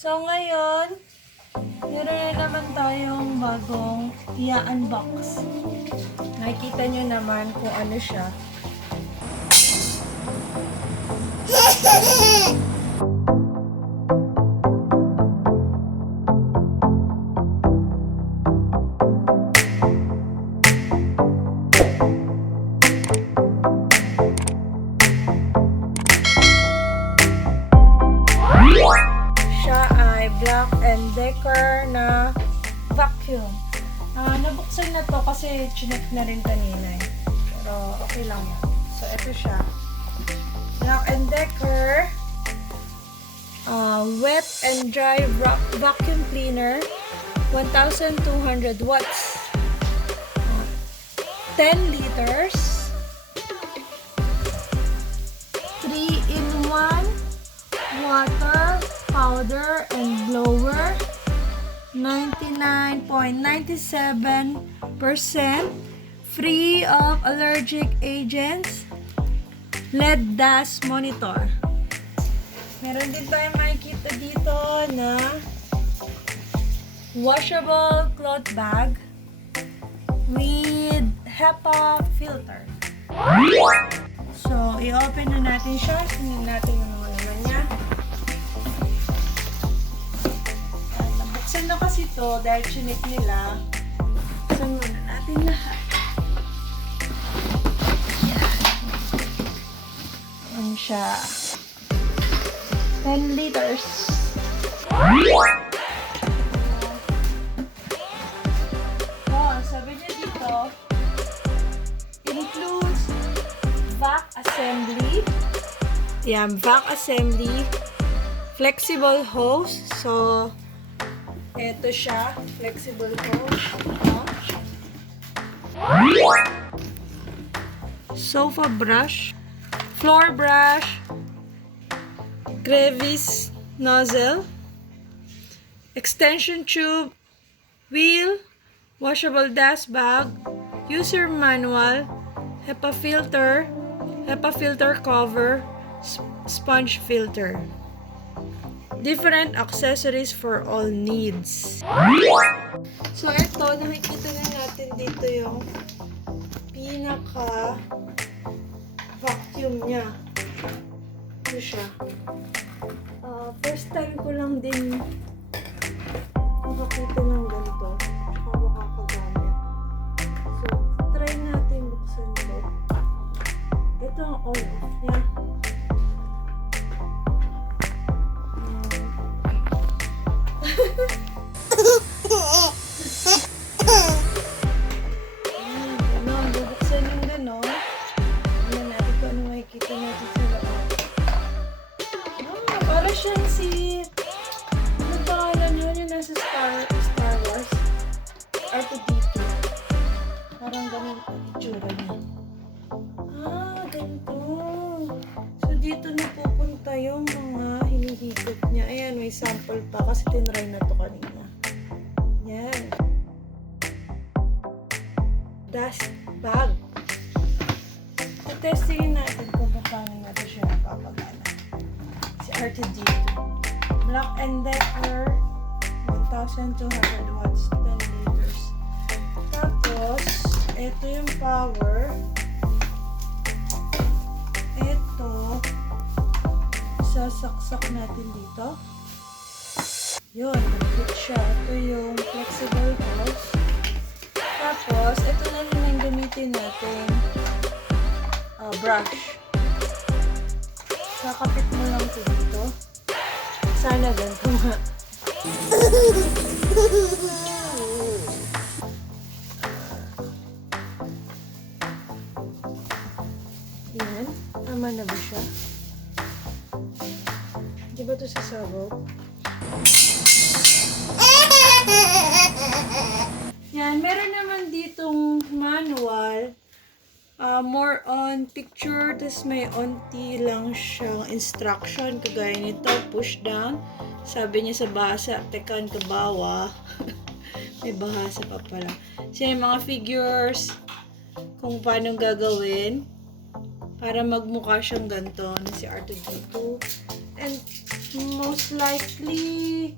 So ngayon, meron na naman tayong bagong i-unbox. Nakikita nyo naman kung ano siya. Black & Decker na vacuum. Nabuksan na to kasi chinek na rin kanina eh. Pero okay lang yan. So, ito siya. Black & Decker wet and dry vacuum cleaner. 1,200 watts. 10 liters. 3-in-1 water, powder, and blower. 99.97% free of allergic agents. LED dust monitor. Meron din tayong makikita dito na washable cloth bag with HEPA filter. So, i-open na natin siya. Tingnan natin yung mga laman niya. Nabuksan na kasi ito dahil chinik nila. Buksan muna natin lahat. Yan siya. 10 liters. Sabi niya dito, includes vac assembly. Yan, vac assembly. Flexible hose. So, eto siya. Flexible hose. Sofa brush. Floor brush. Crevice nozzle. Extension tube. Wheel. Washable dust bag. User manual. HEPA filter. HEPA filter cover. Sponge filter. Different accessories for all needs. So, ito, nakikita na natin dito yung pinaka vacuum niya. Ito siya. First time ko lang din makakita ng ganito. Tsaka makakagamit. So, try natin buksan ito. Ito ang on-off niya. Bubuksan yung gano'n. Tignan natin kung ano makikita natin sa loob. Para siyang si... Anong pangalan yun? Yung nasa Star Wars? R2-D2. Parang ganun ang itsura niya. Ganito. So, dito na pupunta yung mga hinihigop niya. Ayan, may sample pa kasi tinry na to kanina. Yan. Dust bag. Testingin natin kung paano natin siya napapagana. Si R2-D2. Black & Decker 1,200 watts, 10 liters. Tapos, ito yung power. Ito, sasaksak natin dito. Yun, nag-fit siya. Ito yung flexible hose. Tapos, ito na rin ang gamitin natin. Brush. Kakapit mo lang ito dito. Sana ganito nga. Yan. Tama na ba siya? Di ba ito sasabog? Yan. Meron naman ditong manual. More on picture. Tapos may onti lang siyang instruction. Kagaya nito. Push down. Sabi niya sa bahasa, tekan ka bawa. May bahasa pa pala. Siya yung mga figures. Kung paano gagawin. Para magmukha siyang ganito na si R2-D2. And most likely,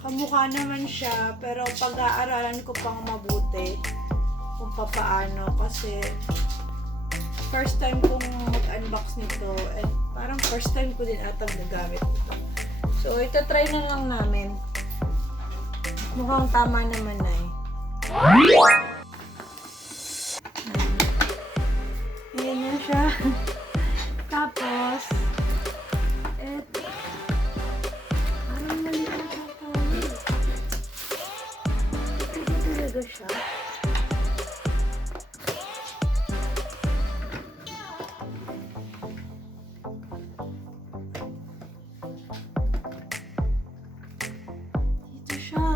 kamukha naman siya, pero pag-aaralan ko pang mabuti kung papaano, kasi first time kong mag-unbox nito, and parang first time ko din atang nagamit ito. So, ito try na lang namin. Mukhang tama naman na eh. Ayan na siya. Tapos, eto. Parang mali ang kakawin. Ito talaga siya. Dito siya.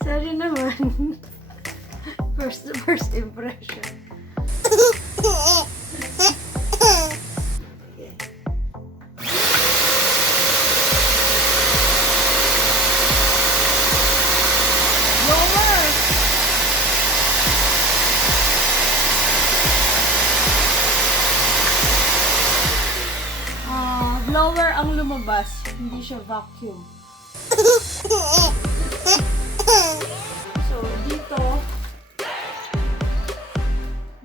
Sorry naman. First impression. Okay. Blower! Blower ang lumabas, hindi siya vacuum. So, dito,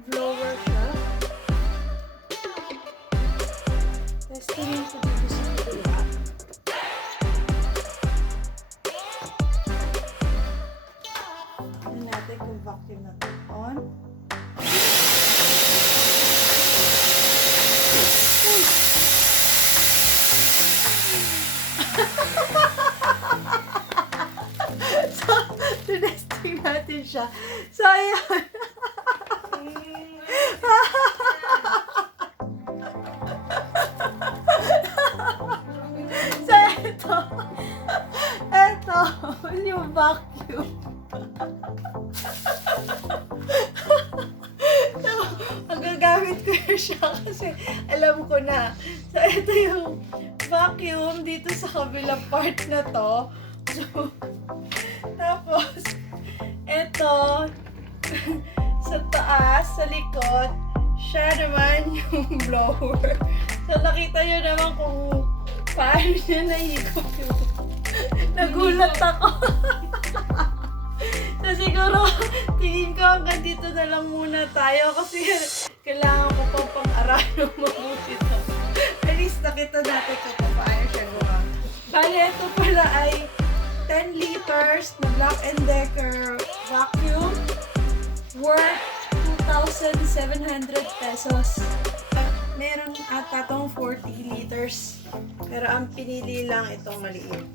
blower siya. Testingin ko dito sa kabila. Tignan natin kung vacuum na ito. On. So, tinesting natin siya. So, ayan. So, eto, yung vacuum. So, ang gagamit ko siya kasi alam ko na. So, eto yung vacuum dito sa kabilang part na to. So, tapos, eto, sa taas, sa likod, siya naman yung blower. So, nakita nyo naman kung paano niya nahigop yung... Nagulat ako. So, siguro, tingin ko hanggang dito na lang muna tayo kasi kailangan ko pang pang-aralan mabuti ito. At least nakita natin kung paano siya gawa. Bale, ito pala ay 10 liters na Black & Decker vacuum worth 2,700 pesos. Meron ata itong 40 liters. Pero ang pinili lang itong maliit.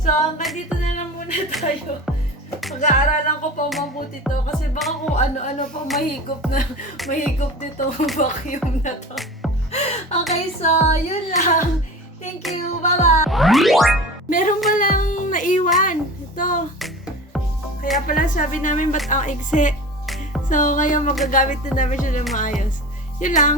So, hanggang dito na lang muna tayo. Pag-aaralan ko pa mabuti to kasi baka kung ano-ano pa mahigop nito vacuum na to. Okay, so yun lang. Thank you. Bye-bye! Meron pa lang naiwan. Ito. Kaya pala sabi namin ba't ang igsi. So, ngayon magagamit na namin siya ng maayos. Yun lang.